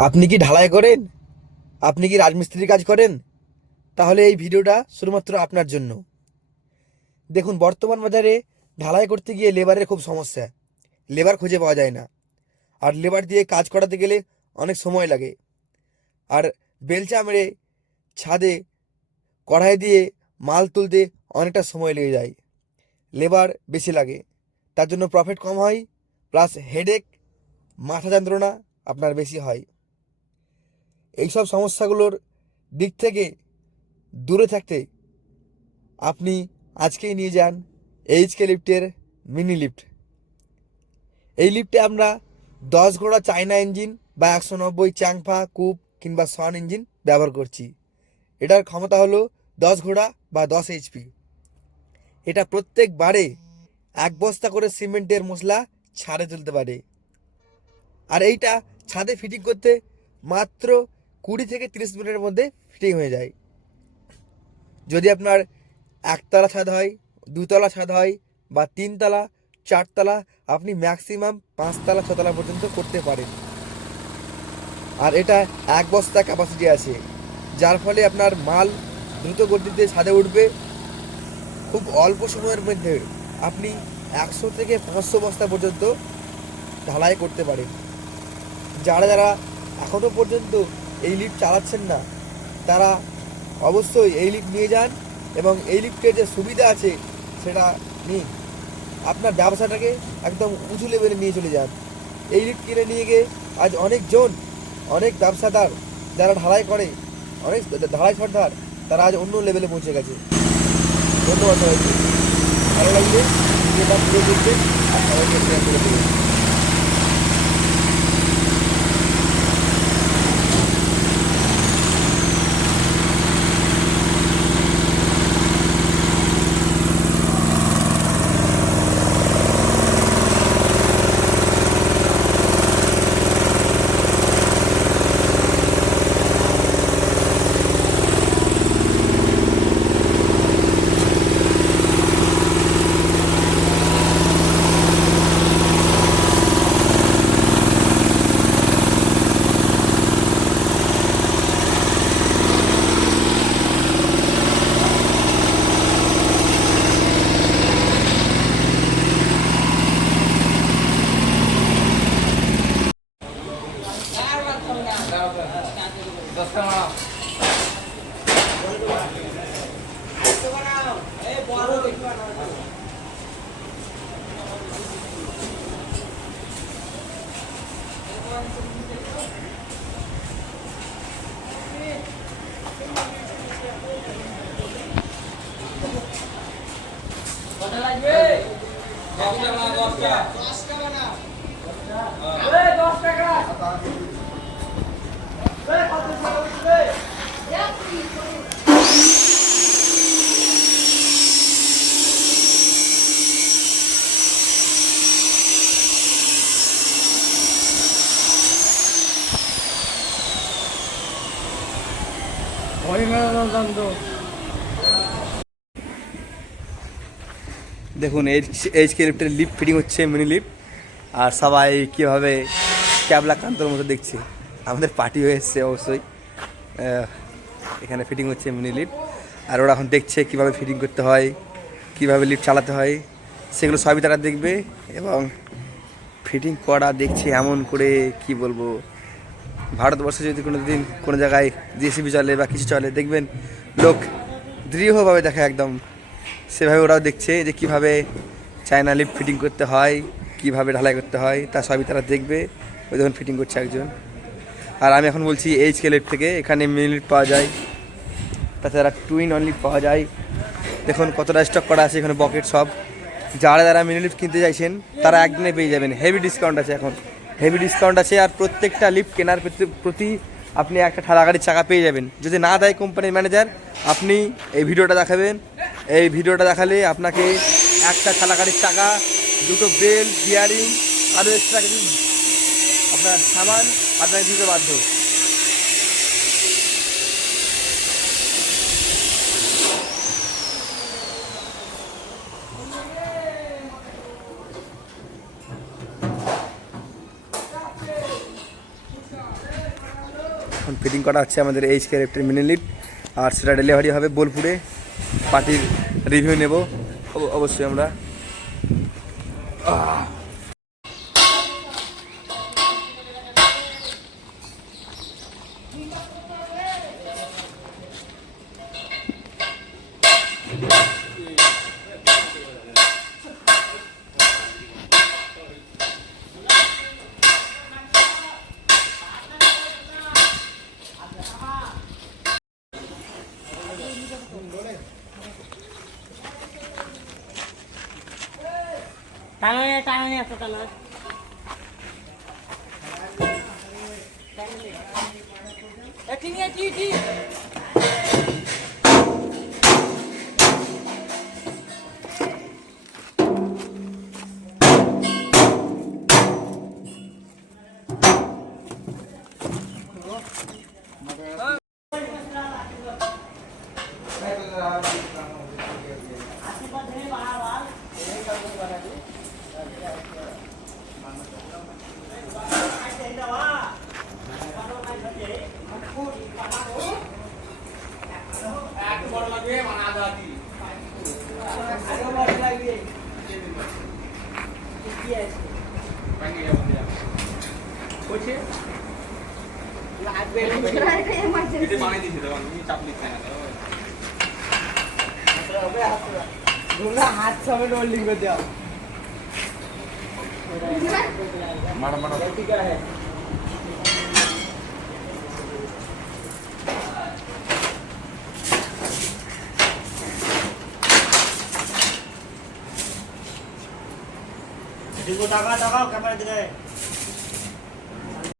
আপনি কি ঢালাই করেন? আপনি কি রাজমিস্ত্রির কাজ করেন? তাহলে এই ভিডিওটা শুধুমাত্র আপনার জন্য। দেখুন, বর্তমান বাজারে ঢালাই করতে গিয়ে লেবারের খুব সমস্যা। লেবার খুঁজে পাওয়া যায় না। আর লেবার দিয়ে কাজ করাতে গেলে অনেক সময় লাগে। আর বেলচা মেরে ছাদে কড়াই দিয়ে মাল তুলতে অনেকটা সময় লেগে যায়। লেবার বেশি লাগে, তার জন্য প্রফিট কম হয়, প্লাস হেডেক, মাথা যন্ত্রণা আপনার বেশি হয়। এইসব সমস্যাগুলোর দিক থেকে দূরে থাকতে আপনি আজকেই নিয়ে যান এইচকে লিফটের মিনি লিফট। এই লিফটে আমরা 10 ঘোড়া চায়না ইঞ্জিন বা 190 চ্যাংফা কুপ কিংবা সন ইঞ্জিন ব্যবহার করছি। এটার ক্ষমতা হলো 10 ঘোড়া বা 10 HP। এটা প্রত্যেকবারে 1 বস্তা করে সিমেন্টের মশলা ছাদে তুলতে পারে। আর এইটা ছাদে ফিটিং করতে মাত্র 20 থেকে 30 মিনিটের মধ্যে ফিটিং হয়ে যায়। যদি আপনার একতলা ছাদ হয়, দুতলা ছাদ হয় বা 3 তলা, 4 তলা, আপনি ম্যাক্সিমাম 5 তলা 6 তলা পর্যন্ত করতে পারেন। আর এটা 1 বস্তা ক্যাপাসিটি আছে, যার ফলে আপনার মাল দ্রুত গতিতে ছাদে উঠবে। খুব অল্প সময়ের মধ্যে আপনি 100 থেকে 500 বস্তা পর্যন্ত ঢালাই করতে পারেন। যারা যারা এখনও পর্যন্ত এই লিফট চালাচ্ছেন না, তারা অবশ্যই এই লিফট নিয়ে যান এবং এই লিফটের যে সুবিধা আছে সেটা নিন। আপনার ব্যবসাটাকে একদম উঁচু লেভেলে নিয়ে চলে যান। এই লিফট কিনে নিয়ে গিয়ে আজ অনেক ব্যবসাদার যারা ঢালাই করে, অনেক ঢালাই সর্দার, তারা আজ অন্য লেভেলে পৌঁছে গেছে। ধন্যবাদ সবাইকে। ভালো লাগলে ভিডিওটা পুরো দেখবেন আর সবাইকে শেয়ার করে দেবেন। দেখুন, এইচকে লিফটের লিফট ফিটিং হচ্ছে, মিনি লিফট। আর সবাই কীভাবে ক্যাবলা কান্তর মতো দেখছে। আমাদের পার্টি হয়ে এসছে অবশ্যই। এখানে ফিটিং হচ্ছে মিনি লিফট, আর ওরা এখন দেখছে কীভাবে ফিটিং করতে হয়, কীভাবে লিফট চালাতে হয়, সেগুলো সবই তারা দেখবে। এবং ফিটিং করা দেখছে এমন করে, কি বলবো, ভারতবর্ষে যদি কোনো দিন কোনো জায়গায় জেসিবি চলে বা কিছু চলে, দেখবেন লোক দৃঢ়ভাবে দেখে একদম, সেভাবে ওরাও দেখছে যে কীভাবে চায়না লিফট ফিটিং করতে হয়, কীভাবে ঢালাই করতে হয়, তা সবই তারা দেখবে। ওই যখন ফিটিং করছে একজন। আর আমি এখন বলছি এইচকে লিফট থেকে। এখানে মিনি লিফট পাওয়া যায়, তাছাড়া টুইন অনলি পাওয়া যায়। দেখুন কতটা স্টক করা আছে এখানে, বকেট সব। যারা মিনি লিফট কিনতে চাইছেন তারা একদিনে পেয়ে যাবেন। হেভি ডিসকাউন্ট আছে এখন, হেভি ডিসকাউন্ট আছে। আর প্রত্যেকটা লিফট কেনার প্রতি আপনি একটা ঠেলা গাড়ির চাকা পেয়ে যাবেন। যদি না দেয় কোম্পানির ম্যানেজার, আপনি এই ভিডিওটা দেখাবেন। এই ভিডিওটা দেখালে আপনাকে একটা ঠেলা গাড়ির চাকা, দুটো বেল, গিয়ারিং, আরও এক্সট্রা কিছু আপনার সামান আপনাকে দিতে বাধ্য। এখন ফিটিং করা হচ্ছে আমাদের এইচকে ইলেকট্রিক মিনি লিফট, আর সেটা ডেলিভারি হবে বোলপুরে। পার্টির রিভিউ নেব অবশ্যই আমরা। টানো একটা টানো ঠিক আছে ঠিক हाथ समय रोलिंग को दिया मारा मारा ठीक है देखो टाका टाका कैमरा दिखाए